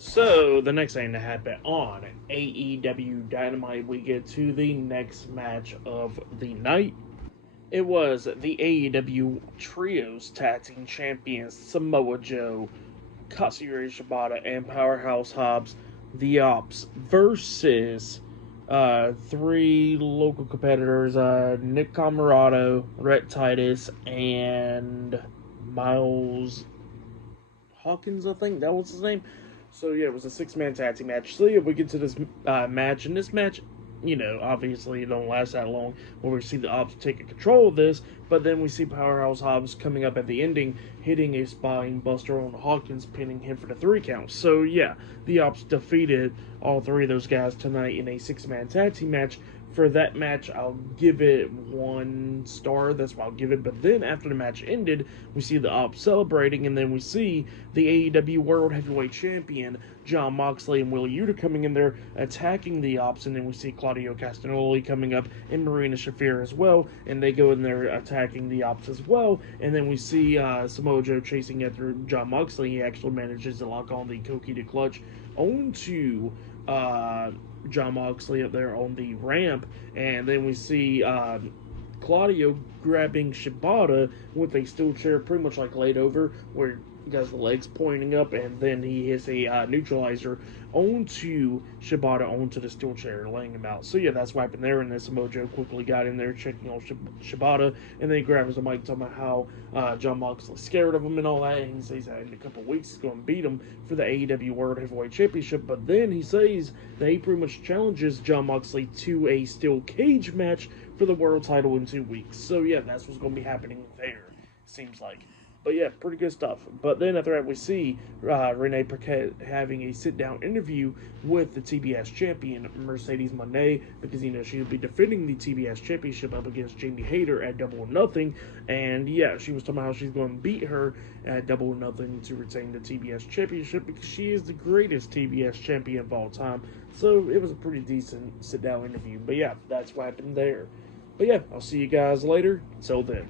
So, the next thing to happen on AEW Dynamite, we get to the next match of the night. It was the AEW Trios Tag Team Champions Samoa Joe, Katsuyori Shibata, and Powerhouse Hobbs, the Opps, versus three local competitors Nick Camarado, Rhett Titus, and Miles Hawkins, I think that was his name. So yeah, it was a six-man tag team match. So yeah, we get to this match, and this match, obviously it don't last that long. Where we see the Ops taking control of this, but then we see Powerhouse Hobbs coming up at the ending, hitting a spine buster on Hawkins, pinning him for the 3 count. So yeah, the Ops defeated all three of those guys tonight in a six-man tag team match. For that match, I'll give it 1 star. That's what I'll give it. But then after the match ended, we see the Ops celebrating, and then we see the AEW World Heavyweight Champion Jon Moxley and Will Yuta coming in there attacking the Ops, and then we see Claudio Castagnoli coming up and Marina Shafir as well, and they go in there attacking the Ops as well. And then we see Samoa Joe chasing after Jon Moxley. He actually manages to lock on the Kokita Clutch onto Jon Moxley up there on the ramp, and then we see Claudio grabbing Shibata with a steel chair, pretty much like laid over, where he has the legs pointing up, and then he hits a neutralizer onto Shibata onto the steel chair, laying him out. So yeah, that's what happened there, and then Samoa Joe quickly got in there, checking on Shibata, and then he grabs the mic, talking about how Jon Moxley's scared of him and all that, and he says that in a couple of weeks he's going to beat him for the AEW World Heavyweight Championship, but then he says that he pretty much challenges Jon Moxley to a steel cage match for the world title in 2 weeks. So yeah, that's what's going to be happening there, seems like. But yeah, pretty good stuff. But then after that, we see Renee Paquette having a sit-down interview with the TBS champion, Mercedes Moné, because, she'll be defending the TBS championship up against Jamie Hayter at Double or Nothing. And yeah, she was talking about how she's going to beat her at Double or Nothing to retain the TBS championship because she is the greatest TBS champion of all time. So it was a pretty decent sit-down interview. But yeah, that's what happened there. But yeah, I'll see you guys later. Until then.